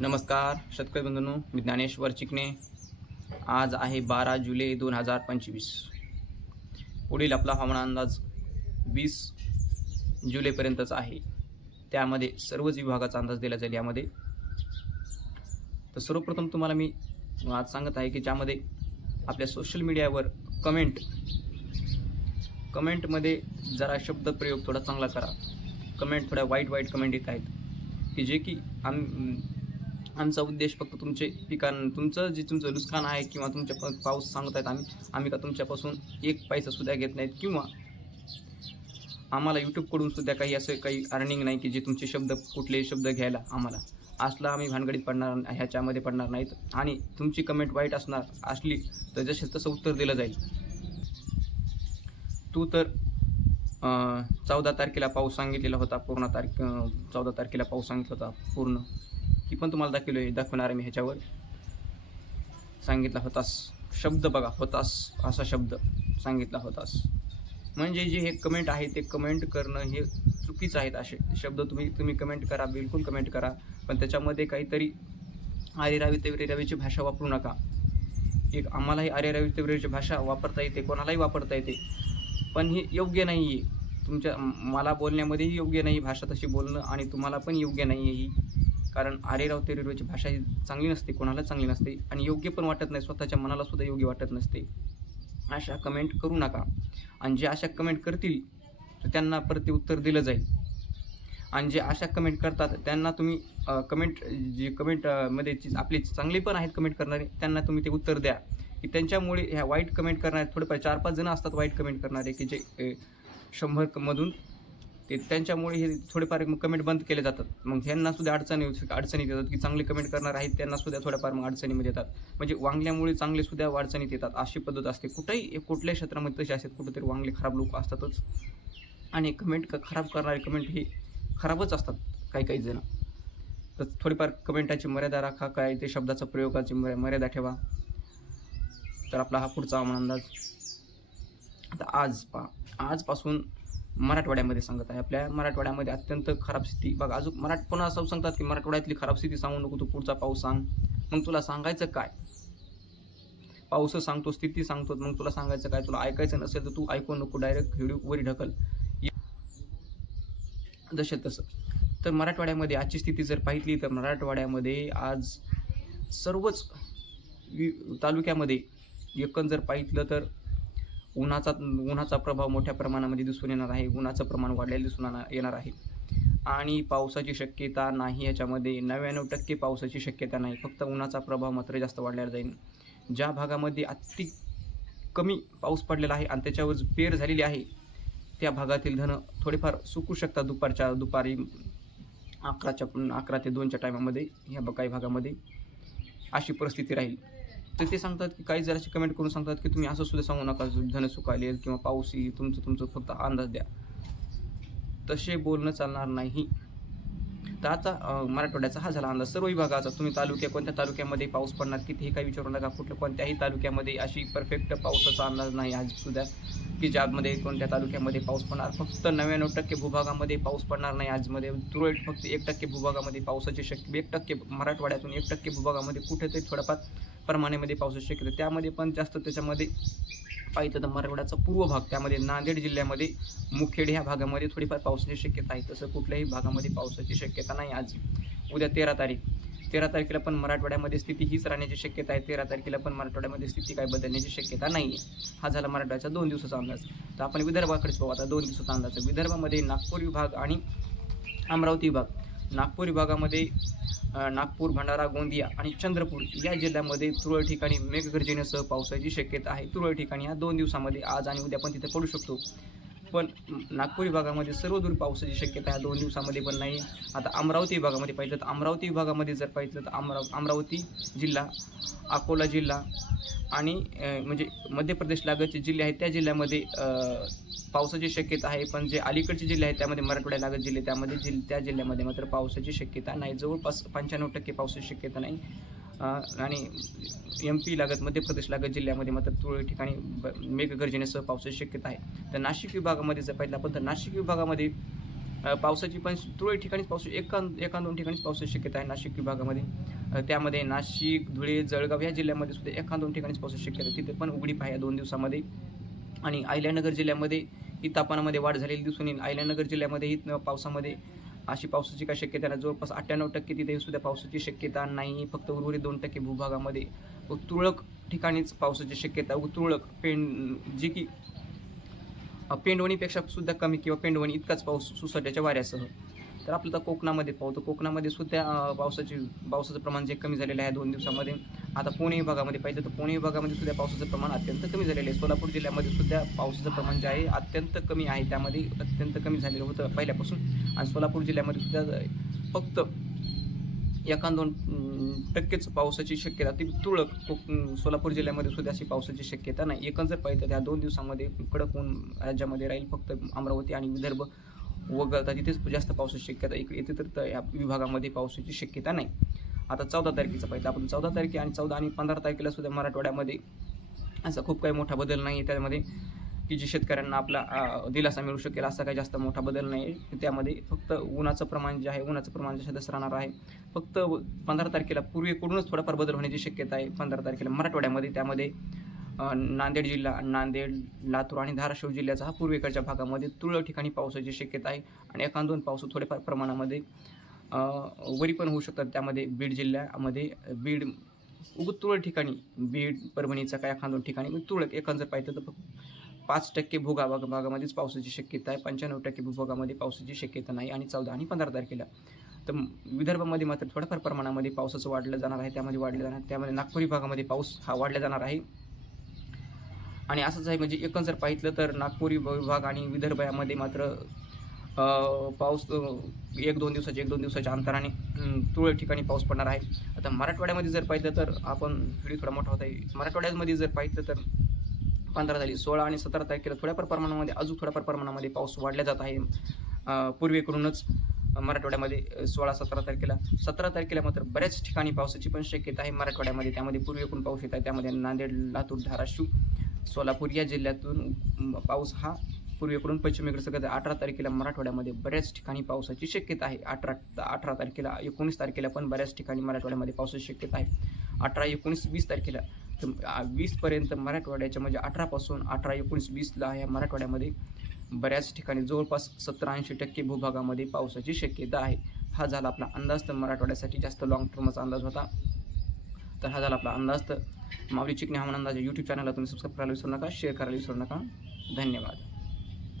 नमस्कार शेतकरी बंधूंनो मी ज्ञानेश्वर चिकणे आज आहे बारा जुलै दोन हजार पंचवीस. पुढील आपला हवामान अंदाज वीस जुलैपर्यंतच आहे. त्यामध्ये सर्वच विभागाचा अंदाज दिला जाईल यामध्ये. तर सर्वप्रथम तुम्हाला मी आज सांगत आहे की ज्यामध्ये आपल्या सोशल मीडियावर कमेंट कमेंटमध्ये जरा शब्दप्रयोग थोडा चांगला करा. कमेंट थोड्या वाईट वाईट कमेंट येत आहेत. की जे की आम आमचा उद्देश फक्त तुमचे पिकां तुमचं जे तुमचं नुकसान आहे किंवा तुमच्या प- पाऊस सांगत आहेत आम्ही आम्ही का तुमच्यापासून एक पैसासुद्धा घेत नाहीत किंवा आम्हाला यूट्यूबकडून सुद्धा काही असं काही अर्निंग नाही की जे तुमचे शब्द कुठलेही शब्द घ्यायला आम्हाला. असला आम्ही भानगडीत पडणार ह्याच्यामध्ये पडणार नाहीत. आणि तुमची कमेंट वाईट असणार असली तर जसे तसं उत्तर दिलं जाईल. तू तर चौदा तारखेला पाऊस सांगितलेला होता पूर्ण तारखे चौदा तारखेला पाऊस सांगितला होता पूर्ण. ही पण तुम्हाला दाखवली आहे दाखवणार आहे मी ह्याच्यावर. सांगितला होतास. शब्द बघा होतास असा शब्द सांगितला होतास. म्हणजे जे हे कमेंट आहे ते कमेंट करणं हे चुकीचं आहेत असे. शब्द तुम्ही तुम्ही कमेंट करा बिलकुल कमेंट करा. पण त्याच्यामध्ये काहीतरी आरेरावी तेवरेरावीची रवीची भाषा वापरू नका. एक आम्हालाही आरेरावी तेवरेची भाषा वापरता येते कोणालाही वापरता येते. पण हे योग्य नाही आहे तुमच्या मला बोलण्यामध्येही योग्य नाही भाषा तशी बोलणं आणि तुम्हाला पण योग्य नाही आहे ही. कारण आरे राव तेरेची भाषा ही चांगली नसते कोणाला चांगली नसते आणि योग्य पण वाटत नाही स्वतःच्या मनाला सुद्धा योग्य वाटत नसते. अशा कमेंट करू नका. आणि जे अशा कमेंट करतील तर त्यांना प्रत्युत्तर दिलं जाईल. आणि जे अशा कमेंट करतात त्यांना तुम्ही कमेंट जे कमेंटमध्ये आपले चांगले पण आहेत कमेंट करणारे त्यांना तुम्ही ते उत्तर द्या. की त्यांच्यामुळे ह्या वाईट कमेंट करणारे थोडेफार चार पाच जण असतात वाईट कमेंट करणारे की जे शंभरमधून शंभर मधून ते त्यांच्यामुळे हे थोडेफार मग कमेंट बंद केले जातात. मग ह्यांना सुद्धा अडचणी अडचणीत येतात की चांगले कमेंट करणार आहेत त्यांना सुद्धा थोड्याफार मग अडचणीमध्ये येतात. म्हणजे वांगल्यामुळे चांगले सुद्धा अडचणीत येतात अशी पद्धत असते. कुठेही कुठल्याही क्षेत्रामध्ये तसे असतात कुठेतरी वांगले खराब लोक असतातच. आणि कमेंट क खराब करणारे कमेंट हे खराबच असतात काही काही जण. तर थोडीफार कमेंटाची मर्यादा राखा काय ते शब्दाचा प्रयोगाची मर्यादा ठेवा. तर आपला हा पुढचा हवामान अंदाज. आता आज पा आजपासून मराठवाड्यामध्ये सांगत आहे. आपल्या मराठवाड्यामध्ये अत्यंत खराब स्थिती. बघा अजून मराठ पुन्हा असं सांगतात की मराठवाड्यातली खराब स्थिती सांगू नको तू पुढचा पाऊस सांग. मग तुला सांगायचं काय? पाऊस सांगतो स्थिती सांगतो मग तुला सांगायचं काय? तुला ऐकायचं नसेल तर तू ऐकू नको डायरेक्ट व्हिडिओ वरी ढकल. जसे तसं. तर मराठवाड्यामध्ये आजची स्थिती जर पाहिली तर मराठवाड्यामध्ये आज सर्वच वि- तालुक्यामध्ये एकंदर जर पाहिलं तर उन्हाचा उन्हाचा प्रभाव मोठ्या प्रमाणामध्ये दिसून येणार आहे. उन्हाचं प्रमाण वाढलेलं दिसून येणार- येणार आहे. आणि पावसाची शक्यता नाही याच्यामध्ये. नव्याण्णव टक्के पावसाची शक्यता नाही. फक्त उन्हाचा प्रभाव मात्र जास्त वाढलेला जाईल. ज्या भागामध्ये अति कमी पाऊस पडलेला आहे आणि त्याच्यावर पेर झालेली आहे त्या भागातील धनं थोडेफार सुकू शकतात दुपारच्या दुपारी अकराच्या अकरा ते दोनच्या टायमामध्ये. ह्या काही भागामध्ये अशी परिस्थिती राहील. तर ते सांगतात की काही जराशी कमेंट करून सांगतात की तुम्ही असं सुद्धा सांगू नका धन सुकाले किंवा पाऊसही तुमचं तुमचं फक्त अंदाज द्या. तसे बोलणं चालणार नाही. तर आता मराठवाड्याचा हा झाला अंदाज. सर्व विभागाचा तुम्ही तालुक्या कोणत्या तालुक्यामध्ये पाऊस पडणार किती हे काही विचारू नका. कुठलं कोणत्याही तालुक्यामध्ये अशी परफेक्ट पावसाचा अंदाज नाही आज सुद्धा. की ज्यामध्ये कोणत्या तालुक्यामध्ये पाऊस पडणार. फक्त नव्याण्णव टक्के भूभागामध्ये पाऊस पडणार नाही आजमध्ये. तुरळक फक्त एक टक्के भूभागामध्ये पावसाची शक्य एक टक्के मराठवाड्यातून एक टक्के भूभागामध्ये कुठेतरी थोडंफार प्रमाणामध्ये पावसाची शक्यता त्यामध्ये पण जास्त त्याच्यामध्ये पाहिजे तर मराठवाड्याचा पूर्व भाग त्यामध्ये नांदेड जिल्ह्यामध्ये मुखेड ह्या भागामध्ये थोडीफार पावसाची शक्यता आहे. तसं कुठल्याही भागामध्ये पावसाची शक्यता नाही आज. उद्या तेरा तारीख. तेरा तारखेला पण मराठवाड्यामध्ये स्थिती हीच राहण्याची शक्यता आहे. तेरा तारखेला पण मराठवाड्यामध्ये स्थिती काय बदलण्याची शक्यता नाही आहे हा झाला मराठवाड्याचा दोन दिवसाचा अंदाज. तर आपण विदर्भाकडेच पाहू. आता दोन दिवसाचा अंदाज विदर्भामध्ये नागपूर विभाग आणि अमरावती विभाग. नागपूर विभागामध्ये नागपूर भंडारा गोंदिया आणि चंद्रपूर या जिल्ह्यामध्ये तुरळक ठिकाणी मेघगर्जनेसह पावसाची शक्यता आहे. तुरळक ठिकाणी या दोन दिवसामध्ये आज आणि उद्या पण तिथे पडू शकतो. पण नागपूर विभागामध्ये सर्वदूर पावसाची शक्यता आहे दोन दिवसामध्ये पण नाही. आता अमरावती विभागामध्ये पाहिजे तर अमरावती विभागामध्ये जर पाहिजे तर अमराव अमरावती जिल्हा अकोला जिल्हा आणि म्हणजे मध्य प्रदेश लागतचे जिल्हे आहेत त्या जिल्ह्यामध्ये पावसाची शक्यता आहे. पण जे अलीकडचे जिल्हे आहेत त्यामध्ये मराठवाड्या लागत जिल्हे त्यामध्ये जिल त्या जिल्ह्यामध्ये मात्र पावसाची शक्यता नाही. जवळपास पंच्याण्णव टक्के पावसाची शक्यता नाही. आणि एम पी लागत मध्य प्रदेश लागत जिल्ह्यामध्ये मात्र तुरळक ठिकाणी ब- मेघगर्जनेसह पावसाची शक्यता आहे. तर नाशिक विभागामध्ये जर पाहिलं आपण तर नाशिक विभागामध्ये पावसाची पण तुरळक ठिकाणीच पाऊस एका एका दोन ठिकाणीच पावसाची शक्यता आहे नाशिक विभागामध्ये. त्यामध्ये नाशिक धुळे जळगाव या जिल्ह्यामध्ये सुद्धा एका दोन ठिकाणीच पावसाची शक्यता आहे. तिथे पण उघडीप आहे दोन दिवसामध्ये. आणि अहिल्यानगर जिल्ह्यामध्ये ही तापमानामध्ये वाढ झालेली दिसून येईल. अहिल्यानगर जिल्ह्यामध्ये ही पावसामध्ये अशी पावसाची काय शक्यता नाही जवळपास अठ्ठ्याण्णव टक्के तिथे सुद्धा पावसाची शक्यता नाही. फक्त उर्वरित दोन टक्के भूभागामध्ये तुरळक ठिकाणीच पावसाची शक्यता तुरळक पेंड जी की पेंडवणीपेक्षा सुद्धा कमी किंवा पेंडवणी इतकाच पाऊस सुसाट्याच्या वाऱ्यासह. तर आपलं तर कोकणामध्ये पाहतो कोकणामध्ये सुद्धा पावसाची पावसाचं प्रमाण जे कमी झालेलं आहे दोन दिवसामध्ये आता पुणे विभागामध्ये पाहिजे तर पुणे विभागामध्ये सुद्धा पावसाचं प्रमाण अत्यंत कमी झालेलं आहे. सोलापूर जिल्ह्यामध्ये सुद्धा पावसाचं प्रमाण जे आहे अत्यंत कमी आहे. त्यामध्ये अत्यंत कमी झालेलं होतं पहिल्यापासून. आणि सोलापूर जिल्ह्यामध्ये सुद्धा फक्त एका दोन टक्केच पावसाची शक्यता ती तुरळक कोक- सोलापूर जिल्ह्यामध्ये सुद्धा अशी पावसाची शक्यता नाही. एकंदर जर पाहिजे तर त्या दोन दिवसामध्ये कडक ऊन राज्यामध्ये राहील फक्त अमरावती आणि विदर्भ. वगळता तिथेच जास्त पावसाची शक्यता इकडे येते तर त्या- या विभागामध्ये पावसाची शक्यता नाही. आता चौदा तारखेचं पाहिजे आपण चौदा तारखे आणि चौदा आणि पंधरा तारखेला सुद्धा मराठवाड्यामध्ये असा खूप काही मोठा बदल नाही आहे. त्यामध्ये की जे शेतकऱ्यांना आपला दिलासा मिळू शकेल असा काही जास्त मोठा बदल नाही आहे. त्यामध्ये फक्त उन्हाचं प्रमाण जे आहे उन्हाचं प्रमाण जसं राहणार आहे फक्त पंधरा तारखेला पूर्वीकडूनच थोडाफार बदल होण्याची शक्यता आहे. पंधरा तारखेला मराठवाड्यामध्ये त्यामध्ये नांदेड जिल्हा नांदेड लातूर आणि धाराशिव जिल्ह्याचा हा पूर्वेकडच्या भागामध्ये तुरळक ठिकाणी पावसाची शक्यता आहे आणि एखाद दोन पाऊस थोडेफार प्रमाणामध्ये वरी पण होऊ शकतात. त्यामध्ये बीड जिल्ह्यामध्ये बीड उगत तुरळक ठिकाणी बीड परभणीचा काय एखाद दोन ठिकाणी म्हणजे तुरळक एखाद जर पाहिजे तर पाच टक्के भूगा भाग भागामध्येच पावसाची शक्यता आहे. पंच्याण्णव टक्के भूभागामध्ये पावसाची शक्यता नाही आणि चौदा आणि पंधरा तारखेला. तर विदर्भामध्ये मात्र थोड्याफार प्रमाणामध्ये पावसाचं वाढलं जाणार आहे. त्यामध्ये वाढलं जाणार त्यामध्ये नागपुरी भागामध्ये पाऊस हा वाढला जाणार आहे. आणि असंच आहे म्हणजे एकंदर जर पाहितलं तर नागपुरी विभाग आणि विदर्भ यामध्ये मात्र पाऊस एक दोन दिवसाच्या एक दोन दिवसाच्या अंतराने अम, तुरळक ठिकाणी पाऊस पडणार आहे. आता मराठवाड्यामध्ये जर पाहिलं तर आपण व्हिडिओ थोडा मोठा होता आहे. मराठवाड्यामध्ये जर पाहिलं तर पंधरा तारीख सोळा आणि सतरा तारखेला थोड्याफार प्रमाणामध्ये अजून थोड्याफार प्रमाणामध्ये पाऊस वाढला जात आहे. पूर्वेकडूनच मराठवाड्यामध्ये सोळा सतरा तारखेला. सतरा तारखेला मात्र बऱ्याच ठिकाणी पावसाची पण शक्यता आहे मराठवाड्यामध्ये. त्यामध्ये पूर्वेकडून पाऊस येत आहे. त्यामध्ये नांदेड लातूर धाराशिव सोलापूर या जिल्ह्यातून पाऊस हा पूर्वेकडून पश्चिमेकडे सगळं अठरा तारखेला मराठवाड्यामध्ये बऱ्याच ठिकाणी पावसाची शक्यता आहे. अठरा अठरा तारखेला एकोणीस तारखेला पण बऱ्याच ठिकाणी मराठवाड्यामध्ये पावसाची शक्यता आहे. अठरा एकोणीस वीस तारखेला तर वीसपर्यंत मराठवाड्याच्या म्हणजे अठरापासून अठरा एकोणीस वीसला या मराठवाड्यामध्ये बऱ्याच ठिकाणी जवळपास सत्तर ऐंशी टक्के भूभागामध्ये पावसाची शक्यता आहे. हा झाला आपला अंदाज. तर मराठवाड्यासाठी जास्त लाँग टर्मचा अंदाज होता. तर हा झाला आपला अंदाज तर माऊली चिकणे हवामान अंदाज यूट्यूब चॅनलला तुम्ही सबस्क्राईब करायला विसरू नका शेअर करायला विसरू नका. धन्यवाद.